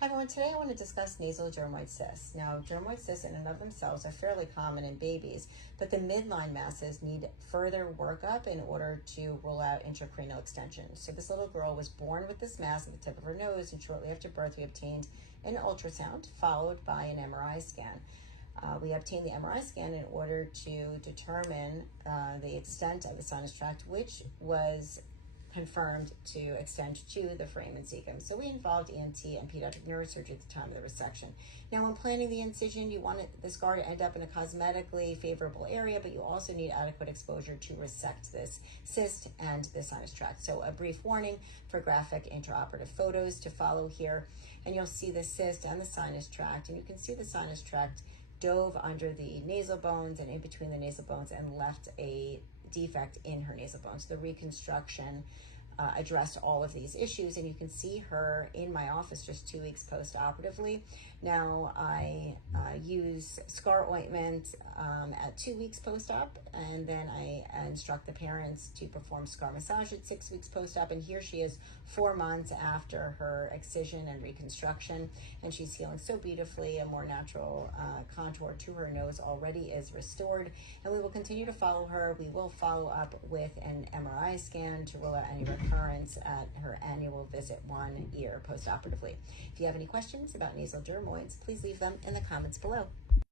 Hi everyone, today I want to discuss nasal dermoid cysts. Now, dermoid cysts in and of themselves are fairly common in babies, but the midline masses need further workup in order to rule out intracranial extension. So this little girl was born with this mass at the tip of her nose, and shortly after birth we obtained an ultrasound followed by an MRI scan. We obtained the MRI scan in order to determine the extent of the sinus tract, which was confirmed to extend to the foramen cecum. So we involved ENT and pediatric neurosurgery at the time of the resection. Now, when planning the incision, you want the scar to end up in a cosmetically favorable area, but you also need adequate exposure to resect this cyst and the sinus tract. So a brief warning for graphic intraoperative photos to follow here, and you'll see the cyst and the sinus tract, and you can see the sinus tract dove under the nasal bones and in between the nasal bones and left a defect in her nasal bones. The reconstruction addressed all of these issues, and you can see her in my office just 2 weeks post-operatively. Now, I use scar ointment at 2 weeks post-op, and then I instruct the parents to perform scar massage at 6 weeks post-op, and here she is 4 months after her excision and reconstruction, and she's healing so beautifully. A more natural contour to her nose already is restored, and we will continue to follow her. We will follow up with an MRI scan to rule out any recurrence at her annual visit 1 year post-operatively. If you have any questions about nasal dermoids, please leave them in the comments below.